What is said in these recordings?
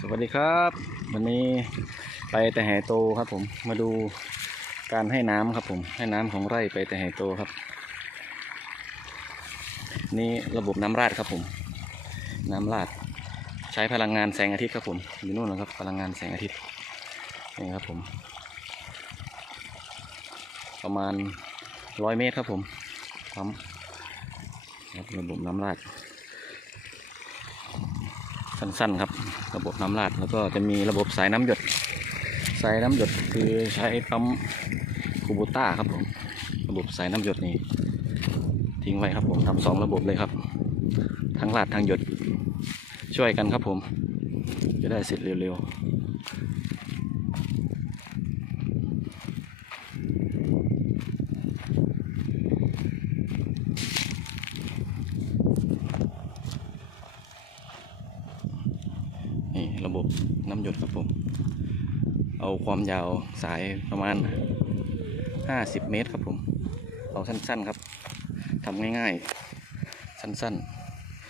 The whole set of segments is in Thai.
สวัสดีครับ วันนี้ไปแต่แหโตครับผมมาดูการให้น้ำครับผมให้น้ำของไร่ไปแต่แหโตครับ นี่ระบบน้ำราดครับผม น้ำราดใช้พลังงานแสงอาทิตย์ครับผมอยู่นู่นนะครับ พลังงานแสงอาทิตย์นี่ครับผม ประมาณร้อยเมตรครับผมปั๊มครับระบบน้ำราด สั้นๆครับ ระบบน้ำราดแล้วก็จะมีระบบสายน้ำหยด สายน้ำหยดคือใช้ปั๊มคูโบต้าครับผมระบบสายน้ำหยดนี่ทิ้งไว้ครับผมทำสองระบบเลยครับ ทั้งลาดทั้งหยดช่วยกันครับผม จะได้เสร็จเร็วๆนี่ ระบบน้ำหยดครับผม เอาความยาวสายประมาณ 50 เมตรครับผม เอาสั้นๆครับทำง่ายๆ สั้น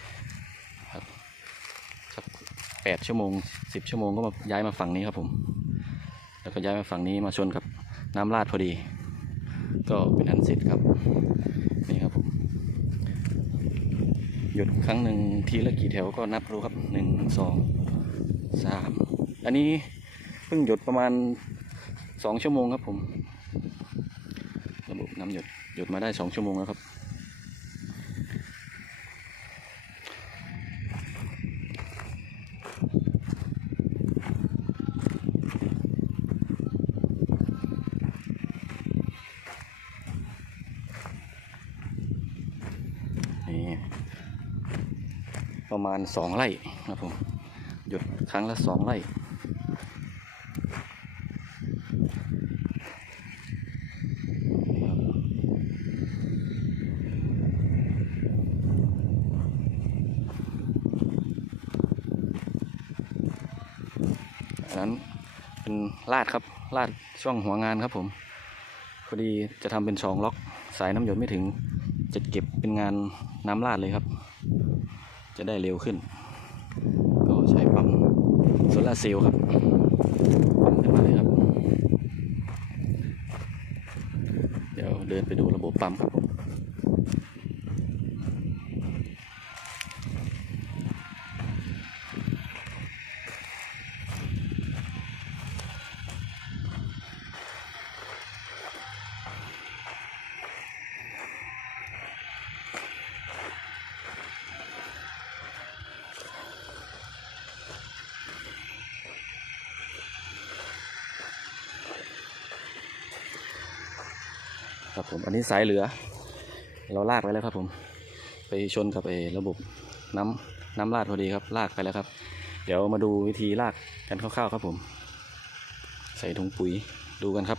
ๆ ครับสักแปดชั่วโมงสิบชั่วโมงก็มาย้ายมาฝั่งนี้ครับผม แล้วก็ย้ายมาฝั่งนี้มาชนกับน้ำลาดพอดี ก็เป็นอันเสร็จครับ นี่ครับผมหยดครั้งหนึ่งทีละกี่แถวก็นับดูครับหนึ่งสอง สามอันนี้เพิ่งหยดประมาณสองชั่วโมงครับผม ระบบน้ำหยดหยดมาได้สองชั่วโมงแล้วครับ นี่ ประมาณสองไร่ครับผม หยุดครั้งละสองไร่อันนั้นเป็นลาดครับลาดช่วงหัวงานครับผมพอดีจะทำเป็นสองล็อกสายน้ำหยดไม่ถึงจะเก็บเป็นงานน้ำลาดเลยครับ จะได้เร็วขึ้น ลาซิลครับขึ้นมาเลยครับ เดี๋ยวเดินไปดูระบบปั๊มครับผม ครับผมอันนี้สายเหลือ เราลากไปแล้วครับผม ไปชนกับไอ้ระบบน้ำน้ำลาดพอดีครับลากไปแล้วครับ เดี๋ยวมาดูวิธีลากกันคร่าวๆครับผม ใส่ถุงปุ๋ยดูกันครับ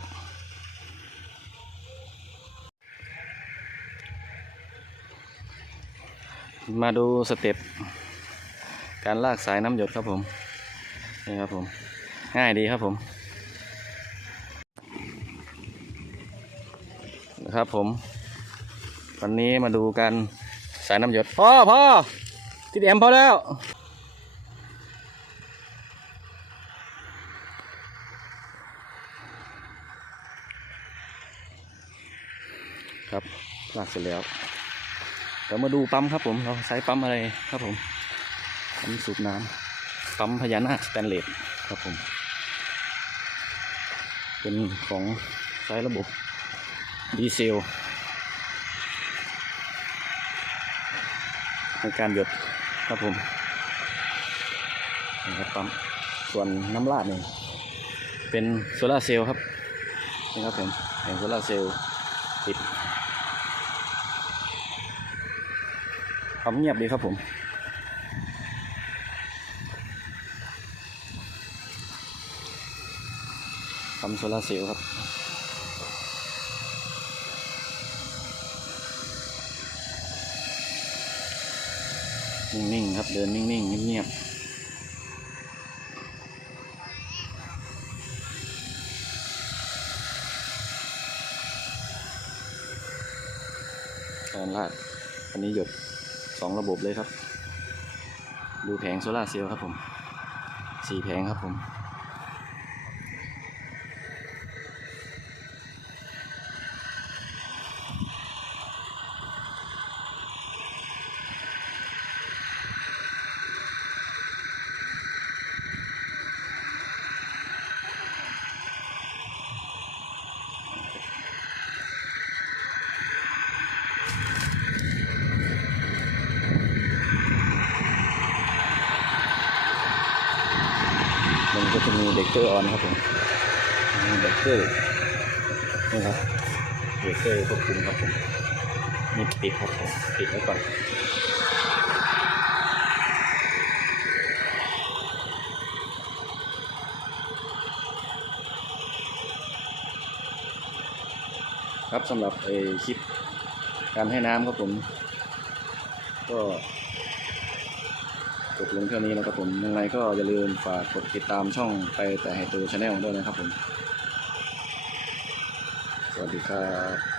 มาดูสเต็ปการลากสายน้ำหยดครับผม นี่ครับผม ง่ายดีครับผม นะ ครับผม วันนี้มาดูกันสายน้ำหยดพ่อพ่อที่เดียมพอแล้ว ครับลากเสร็จแล้วเดี๋ยวมาดูปั๊มครับผมเราใช้ปั๊มอะไรครับผมปั๊มสูบน้ำปั๊มพญานาคสแตนเลสครับผม เป็นของใช้ระบบ ดีเซลในการหยดครับผมนี่ครับปั๊มส่วนน้ำราดนี่เป็นโซลาเซลล์ครับนี่ครับผมเป็นโซลาเซลล์ติดปั๊มเงียบดีครับผมปั๊มโซลาเซลล์ครับ นิ่งๆครับเดินนิ่งๆเงียบๆการลาดอันนี้หยดสองระบบเลยครับ ดูแผงโซลาเซลล์ครับผมสี่แผงครับผม เบรกเกอร์ออนครับผมเบรกเกอร์นี่ครับเบรกเกอร์ควบคุมครับผมนี่ปิดครับผมปิดไว้ก่อนครับสำหรับไอคลิปการให้น้ำครับผม ก็ จบลงเท่านี้นะครับผมยังไงก็อย่าลืมฝากกดติดตามช่องไปแต่ให้ตัวชาแนลด้วยนะครับผม สวัสดีครับ